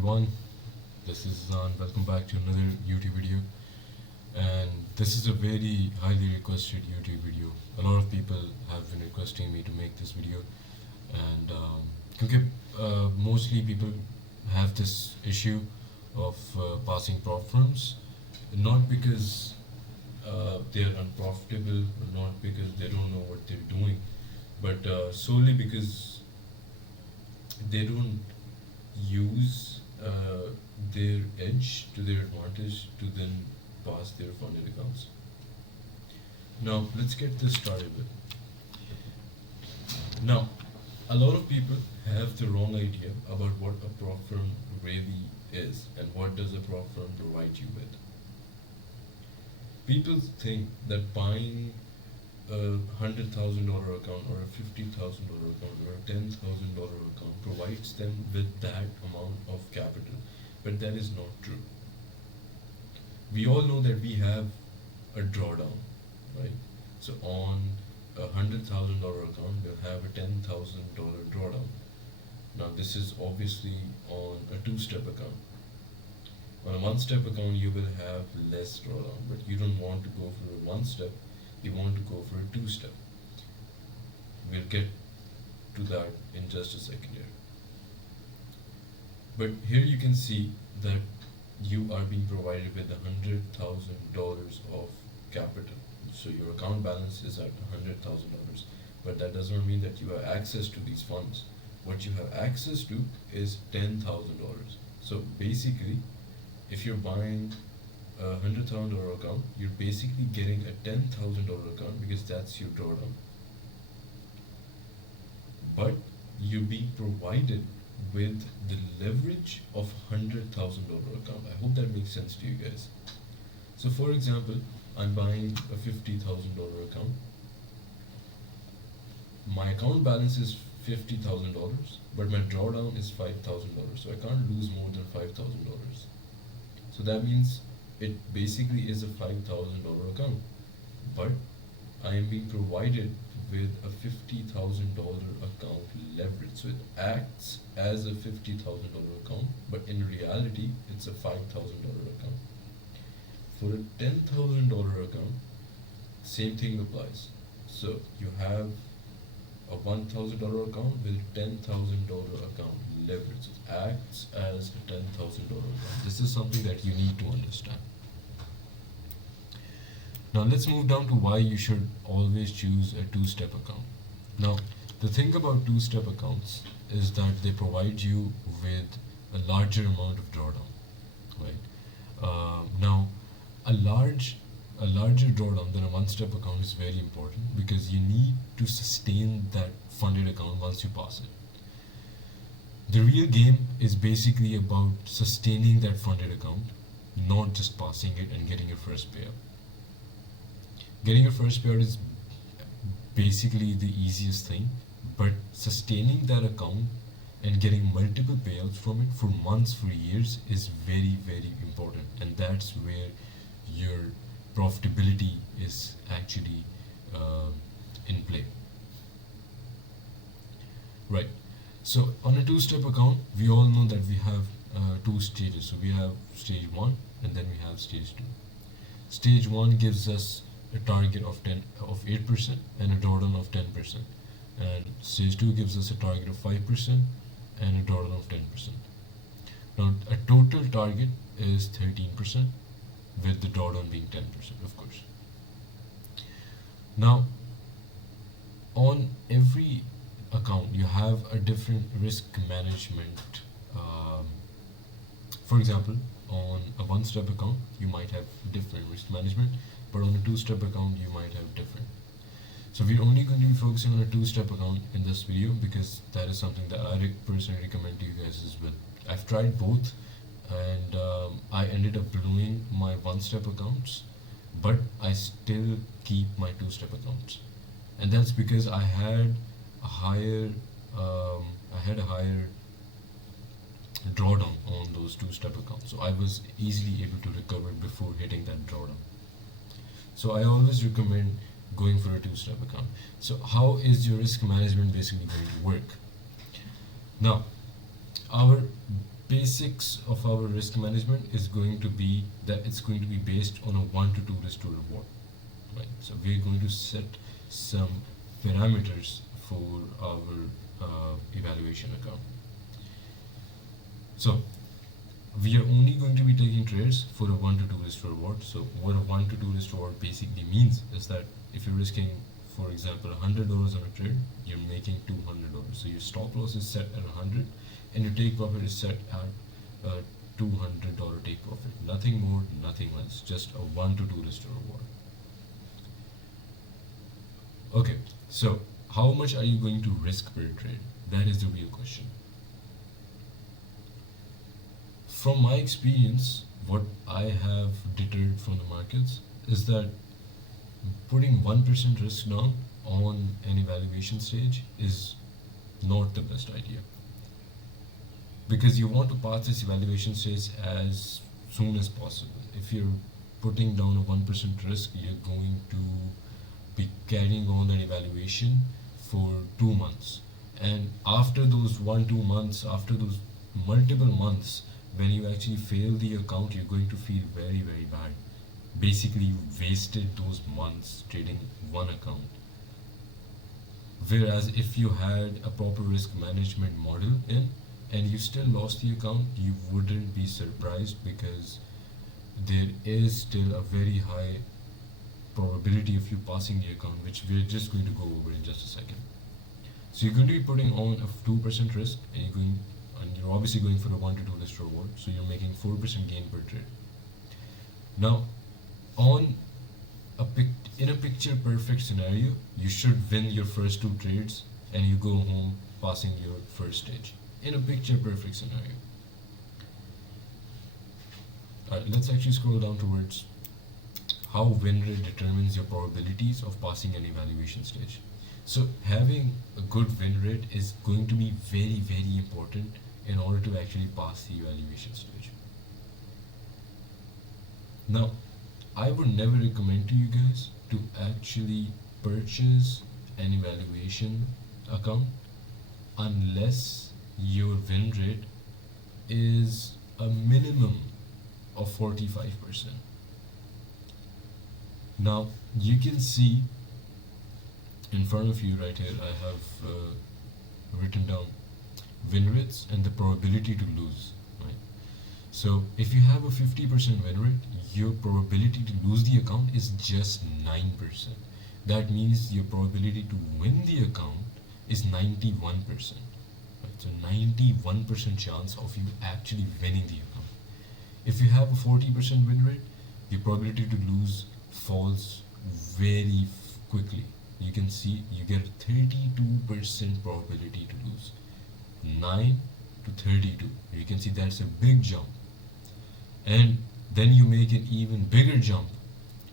everyone, this is Zan. Welcome back to another YouTube video. And this is a very highly requested YouTube video. A lot of people have been requesting me to make this video, and because mostly people have this issue of passing prop firms, not because they are unprofitable, or not because they don't know what they're doing, but solely because they don't use their edge to their advantage to then pass their funded accounts. Now, let's get this started with. Now, a lot of people have the wrong idea about what a prop firm really is and what does a prop firm provide you with. People think that buying $100,000 account or a $50,000 account or a $10,000 account provides them with that amount of capital, but that is not true. We all know that we have a drawdown, right? So on a $100,000 account, you'll have a $10,000 drawdown. Now this is obviously on a two-step account. On a one-step account, you will have less drawdown, but you don't want to go for a one-step, you want to go for a two-step. We'll get to that in just a second here. But here you can see that you are being provided with $100,000 of capital. So your account balance is at $100,000, but that does not mean that you have access to these funds. What you have access to is $10,000. So basically, if you're buying a $100,000 account, you're basically getting a $10,000 account because that's your drawdown. But you're being provided with the leverage of $100,000 account. I hope that makes sense to you guys. So for example, I'm buying a $50,000 account. My account balance is $50,000, but my drawdown is $5,000. So I can't lose more than $5,000. So that means it basically is a $5,000 account, but I am being provided with a $50,000 account leverage. So it acts as a $50,000 account, but in reality, it's a $5,000 account. For a $10,000 account, same thing applies. So you have a $1,000 account with $10,000 account leverage. It acts as a $10,000 account. This is something that you need to understand. Now let's move down to why you should always choose a two-step account. Now, the thing about two-step accounts is that they provide you with a larger amount of drawdown, right? Now, a larger drawdown than a one-step account is very important because you need to sustain that funded account once you pass it. The real game is basically about sustaining that funded account, not just passing it and getting your first payout. Getting your first payout is basically the easiest thing, but sustaining that account and getting multiple payouts from it for months, for years is very, very important, and that's where your profitability is actually in play. Right. So on a two-step account, we all know that we have two stages. So we have stage 1 and then we have stage 2. Stage 1 gives us a target of 8% and a drawdown of 10%. And stage 2 gives us a target of 5% and a drawdown of 10%. Now a total target is 13% with the drawdown being 10%, of course. Now on every account you have a different risk management. For example, on a one-step account you might have different risk management, but on a two-step account you might have different. So we're only going to be focusing on a two-step account in this video because that is something that I personally recommend to you guys as well. I've tried both, and I ended up blowing my one-step accounts, but I still keep my two-step accounts, and that's because I had a higher drawdown on those two-step accounts, so I was easily able to recover before hitting that drawdown. So I always recommend going for a two-step account. So how is your risk management basically going to work? Now, our basics of our risk management is going to be that it's going to be based on a 1 to 2 risk to reward, right? So we're going to set some parameters for our evaluation account. So we are only going to be taking trades for a 1 to 2 risk to reward. So what a 1 to 2 risk to reward basically means is that if you're risking, for example, $100 on a trade, you're making $200. So your stop loss is set at 100, and your take profit is set at a $200 take profit. Nothing more, nothing less. Just a 1 to 2 risk to reward. Okay, so how much are you going to risk per trade? That is the real question. From my experience, what I have deterred from the markets is that putting 1% risk down on an evaluation stage is not the best idea, because you want to pass this evaluation stage as soon as possible. If you're putting down a 1% risk, you're going to be carrying on that evaluation for 2 months, and after those 1 2 months, after those multiple months, when you actually fail the account, you're going to feel very, very bad. Basically, you wasted those months trading one account. Whereas if you had a proper risk management model in and you still lost the account, you wouldn't be surprised, because there is still a very high probability of you passing the account, which we're just going to go over in just a second. So you're going to be putting on a 2% risk, and you're obviously going for a 1 to 2 risk reward, so you're making 4% gain per trade. Now, on in a picture perfect scenario, you should win your first 2 trades and you go home passing your first stage. In a picture perfect scenario. Alright, let's actually scroll down towards how win rate determines your probabilities of passing an evaluation stage. So having a good win rate is going to be very, very important in order to actually pass the evaluation stage. Now, I would never recommend to you guys to actually purchase an evaluation account unless your win rate is a minimum of 45%. Now, you can see in front of you right here, I have written down win rates and the probability to lose, right? So if you have a 50% win rate, your probability to lose the account is just 9%. That means your probability to win the account is 91%. Right? So 91% chance of you actually winning the account. If you have a 40% win rate, your probability to lose falls very quickly. You can see you get 32% probability to lose. 9 to 32. You can see that's a big jump. And then you make an even bigger jump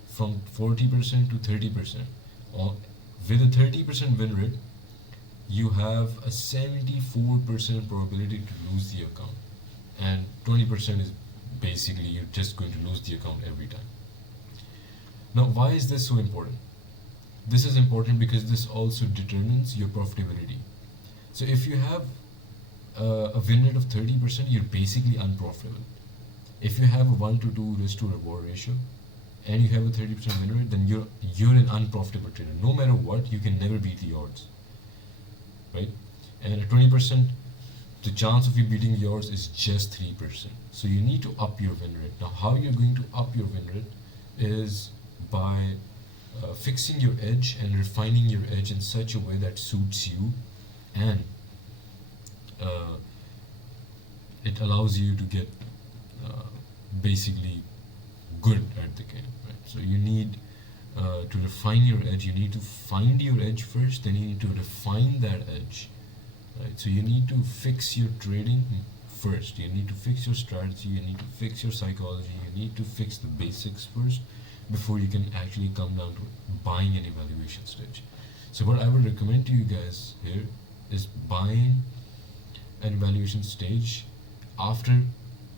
from 40% to 30%. With a 30% win rate, you have a 74% probability to lose the account. And 20% is basically you're just going to lose the account every time. Now, why is this so important? This is important because this also determines your profitability. So if you have a win rate of 30%, you're basically unprofitable. If you have a 1 to 2 risk to reward ratio and you have a 30% win rate, then you're an unprofitable trader. No matter what, you can never beat the odds, right? And at 20%, the chance of you beating the odds is just 3%. So you need to up your win rate. Now, how you're going to up your win rate is by fixing your edge and refining your edge in such a way that suits you, and it allows you to get basically good at the game, right? So you need to refine your edge. You need to find your edge first, then you need to refine that edge, right? So you need to fix your trading first. You need to fix your strategy. You need to fix your psychology. You need to fix the basics first before you can actually come down to buying an evaluation stage. So what I would recommend to you guys here is buying an evaluation stage after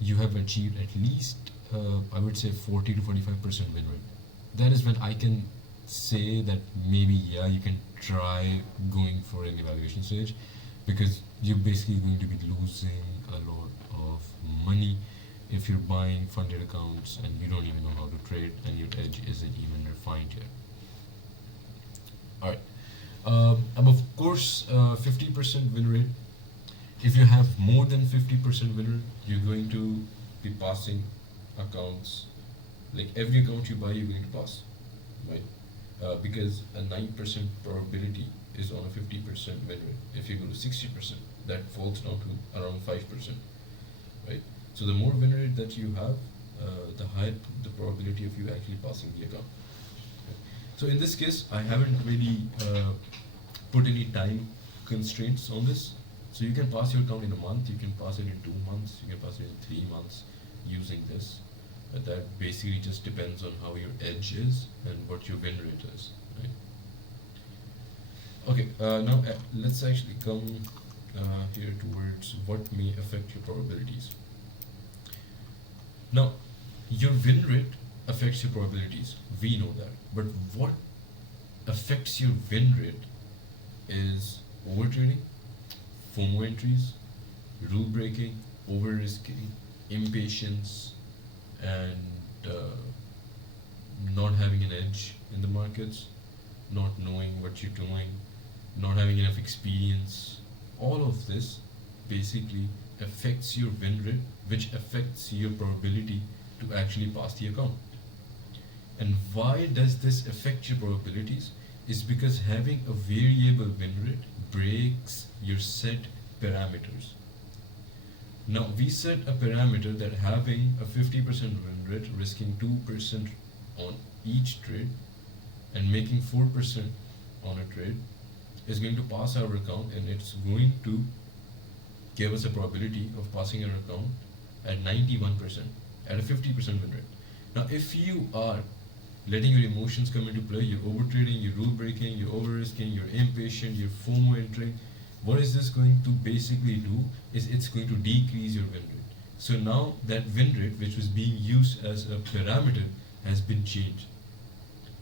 you have achieved at least I would say 40 to 45% win rate. That is when I can say that maybe you can try going for an evaluation stage, because you're basically going to be losing a lot of money if you're buying funded accounts and you don't even know how to trade and your edge isn't even refined yet. Alright. Of course, 50% win rate. If you have more than 50% win rate, you're going to be passing accounts. Like every account you buy, you're going to pass, right? Because a 9% probability is on a 50% win rate. If you go to 60%, that falls down to around 5%, right? So the more win rate that you have, the higher the probability of you actually passing the account. So in this case, I haven't really put any time constraints on this. So you can pass your account in a month, you can pass it in 2 months, you can pass it in 3 months using this. But that basically just depends on how your edge is and what your win rate is, right? Okay, now let's actually come here towards what may affect your probabilities. Now, your win rate affects your probabilities. We know that. But what affects your win rate is overtrading, FOMO entries, rule breaking, over risking, impatience, and not having an edge in the markets, not knowing what you're doing, not having enough experience. All of this basically affects your win rate, which affects your probability to actually pass the account. And why does this affect your probabilities? Is because having a variable win rate breaks your set parameters. Now we set a parameter that having a 50% win rate, risking 2% on each trade, and making 4% on a trade is going to pass our account, and it's going to give us a probability of passing our account at 91% at a 50% win rate. Now if you are letting your emotions come into play, you're overtrading, you're rule breaking, you're over risking, you're impatient, you're FOMO entering, what is this going to basically do is it's going to decrease your win rate. So now that win rate, which was being used as a parameter, has been changed.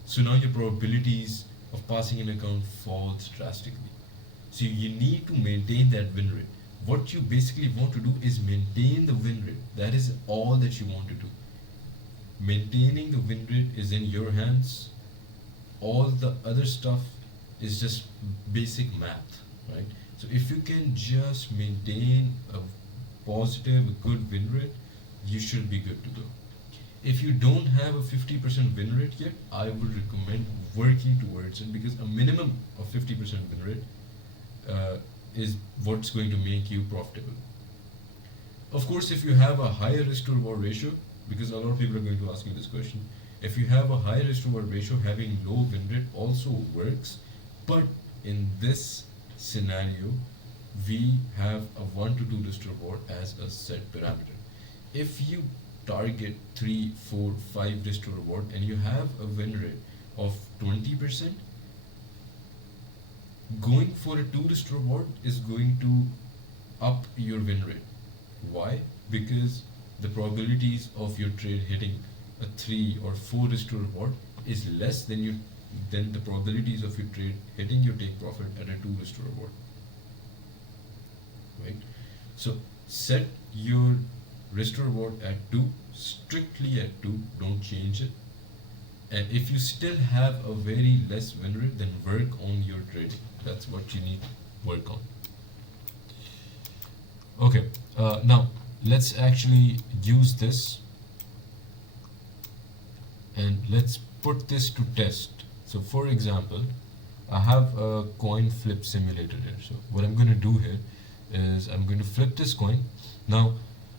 So now your probabilities of passing an account falls drastically. So you need to maintain that win rate. What you basically want to do is maintain the win rate. That is all that you want to do. Maintaining the win rate is in your hands. All the other stuff is just basic math, right? So if you can just maintain a positive, good win rate, you should be good to go. If you don't have a 50% win rate yet, I would recommend working towards it, because a minimum of 50% win rate is what's going to make you profitable. Of course, if you have a higher risk to reward ratio, because a lot of people are going to ask me this question, if you have a high risk to reward ratio, having low win rate also works. But in this scenario, we have a 1 to 2 risk to reward as a set parameter. If you target 3, 4, 5 risk to reward and you have a win rate of 20%, going for a 2 risk to reward is going to up your win rate. Why? Because the probabilities of your trade hitting a 3 or 4 risk to reward is less than the probabilities of your trade hitting your take profit at a 2 risk to reward. Right? So set your risk to reward at 2, strictly at 2, don't change it. And if you still have a very less win rate, then work on your trading. That's what you need to work on. Okay, now let's actually use this and let's put this to test. So for example, I have a coin flip simulator here. So what I'm going to do here is I'm going to flip this coin. Now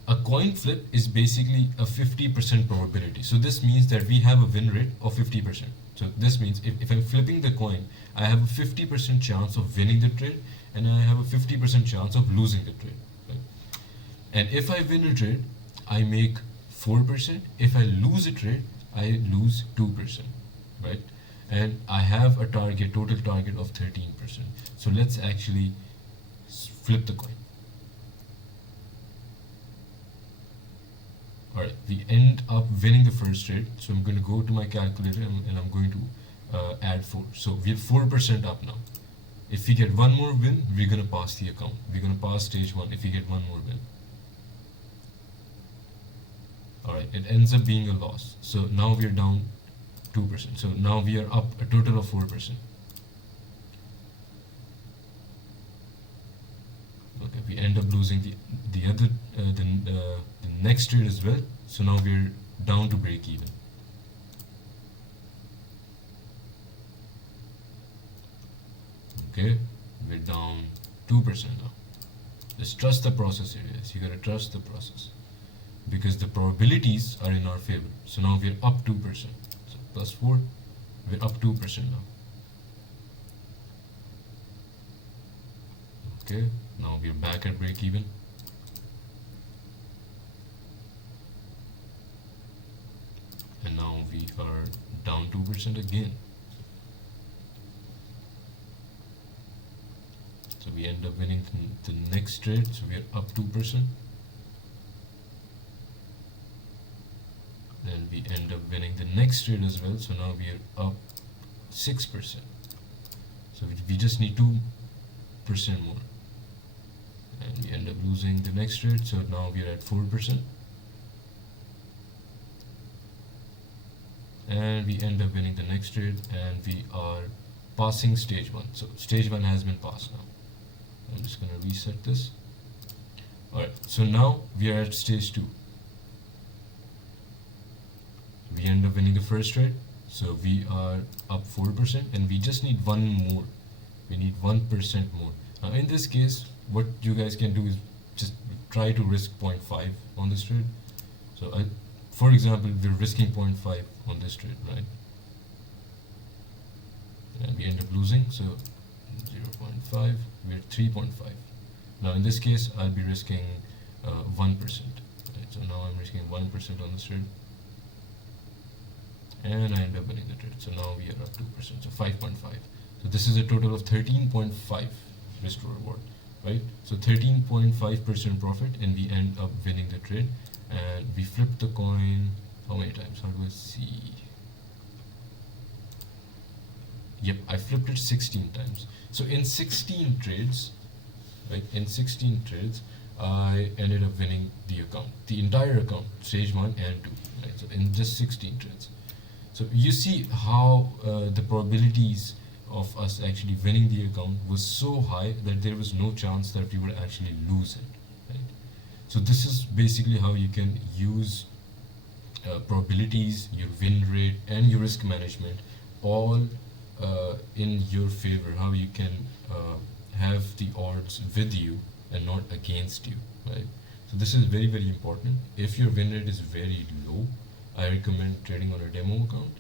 a coin flip is basically a 50% probability. So this means that we have a win rate of 50%. So this means if I'm flipping the coin, I have a 50% chance of winning the trade and I have a 50% chance of losing the trade. Right? And if I win a trade, I make 4%. If I lose a trade, I lose 2%. Right? And I have a total target of 13%. So let's actually flip the coin. Alright, we end up winning the first trade. So I'm going to go to my calculator and I'm going to add 4. So we're 4% up now. If we get one more win, we're going to pass the account. We're going to pass stage 1 if we get one more win. Alright, it ends up being a loss. So now we are down 2%. So now we are up a total of 4%. Okay, we end up losing the other the next trade as well. So now we're down to break even. Okay, we're down 2% now. Just trust the process here, guys. You gotta trust the process because the probabilities are in our favor. So now we're up 2%. So plus 4, we're up 2% now. Okay, now we're back at break even. And now we are down 2% again. So we end up winning the next trade. So we are up 2%. Then we end up winning the next trade as well. So now we are up 6%. So we just need 2% more. And we end up losing the next trade. So now we are at 4%. And we end up winning the next trade, and we are passing stage 1. So stage 1 has been passed now. I'm just going to reset this. Alright, so now we are at stage 2. We end up winning the first trade, so we are up 4%, and we just need one more. We need 1% more. Now in this case, what you guys can do is just try to risk 0.5 on this trade. So for example, we're risking 0.5 on this trade, right? And we end up losing, so 0.5, we're 3.5. Now in this case, I'll be risking 1%. Right? So now I'm risking 1% on this trade. And I end up winning the trade. So now we are up 2%, so 5.5. So this is a total of 13.5 risk to reward, right? So 13.5% profit, and we end up winning the trade. And we flipped the coin how many times? How do I see? Yep, I flipped it 16 times. So in 16 trades, right? In 16 trades, I ended up winning the account, the entire account, stage 1 and 2, right? So in just 16 trades. So you see how the probabilities of us actually winning the account was so high that there was no chance that we would actually lose it, right? So this is basically how you can use probabilities, your win rate, and your risk management all in your favor. How you can have the odds with you and not against you, right? So this is very, very important. If your win rate is very low, I recommend trading on a demo account,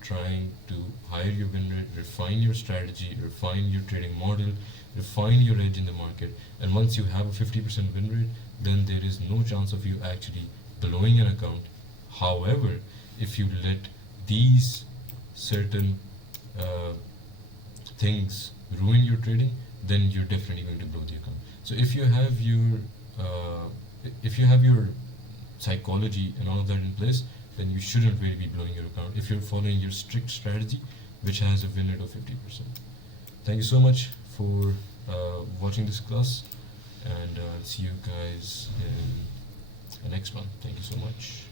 trying to higher your win rate, refine your strategy, refine your trading model, refine your edge in the market. And once you have a 50% win rate, then there is no chance of you actually blowing an account. However, if you let these certain things ruin your trading, then you're definitely going to blow the account. So if you have your psychology and all of that in place, then you shouldn't really be blowing your account if you're following your strict strategy, which has a win rate of 50%. Thank you so much for watching this class, and I'll see you guys in the next one. Thank you so much.